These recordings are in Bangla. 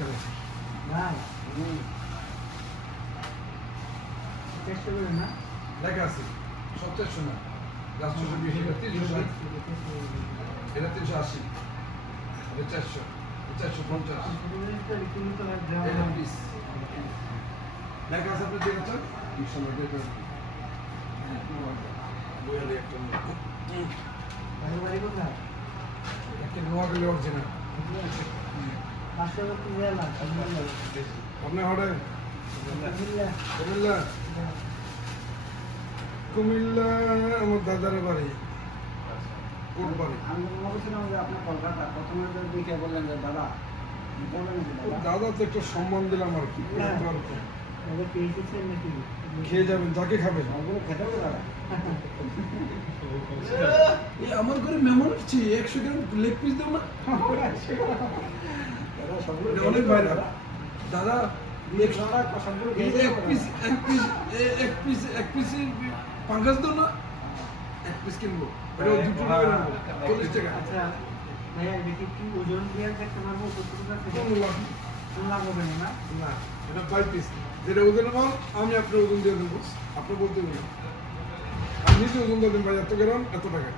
করে ভাই চেষ্টা করেন না লেখা আছে সব 400 না রাষ্ট্র বিশ এটা 360 এটা 380 এটা 400 450 এটা পিস লেখা আছে আপনি দেখেছেন ইনশাআল্লাহ দেখবেন বইয়ালে একটা বাড়ি কোথায় একটা নোয়াখালী অরিজিনাল 500 টাকা দিয়ে লাখ আপনার হরে কুমিল্লা কুমিল্লা আমার দাদার বাড়ি কোট বাড়ি আমি মনে করছিলাম যে আপনার কলকাতা প্রথমে দেখে বললেন যে দাদা দাদা তো একটা সম্মান দিলাম আর কি ওদের পেয়েছে নাকি খেয়ে যাবেন যাকে খাবেন ওগুলো খেতে হবে দাদা আমার ঘরে মেহমান আসছে 100 গ্রাম লেগ পিস দাও না অনেক ভাইরা দাদা এক পিস পাঙ্গাস দাও না এক পিস কিনবো এটা 2 টাকা নেবো 40 টাকা আচ্ছা ভাইয়া দেখি কি ওজন দিয়ে দেখতে পারবো কতটুকু কোনো লাভ লাভ হবে না না এটা 5 পিস যেটা ওজনের মাল আমি আপনার ওজন দিয়ে দেবো আপনি বলতে বলুন আমি নিজে ওজন দিয়ে দেবেন ভাই এত গ্রাম এত টাকা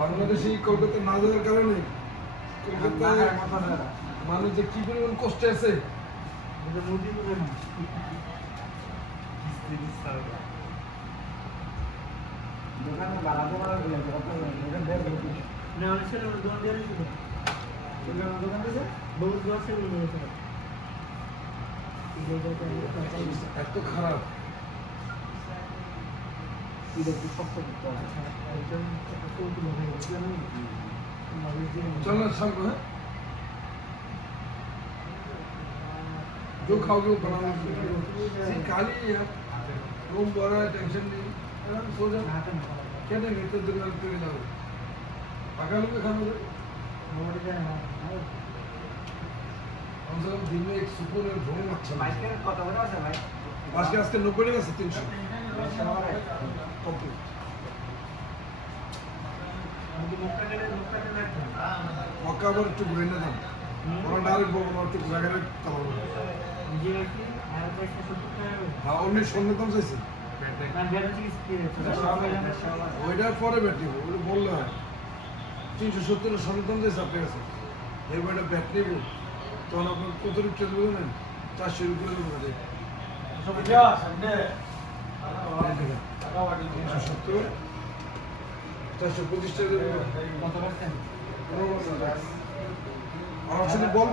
বাংলাদেশি কলকাতা না যাওয়ার কারণে কলকাতায় মানুষ যে কি পরিমাণ কষ্টে আছে মুদি করে না দোকানে বাড়াতে পারবে না দোকান বের করতে না অনেক দোকান দিয়ে দিছিল দোকান দিয়েছে বহুত দোকান ছিল এত খারাপ चल ना सब है जो खाओगे वो बनाना खाली यार रूम बड़ा है टेंशन नहीं सो जा क्या देंगे तो दिन में पे जाओ पका लोगे खाना कम से कम दिन में एक सुकून और भूख अच्छा आज के 90 টাকা আছে 300 কমপ্লিট মক্কা আবার একটু ঘুরে না দাম ওরা ডাইরেক্ট বলবো না একটু ঘুরে গেলে কথা বলবো হ্যাঁ অন্য সন্ধ্যে দাম চাইছে ওইটার পরে ব্যাট নিব ওটা বললে হয় 370 সন্ধ্যে দাম চাইছে আপনার কাছে এবার একটা ব্যাট নিব তখন আপনার কত রুপটা দেবো জানেন 400 রুপিয়া দেবো না 370 425 টাকা দেবো আমার সাথে বল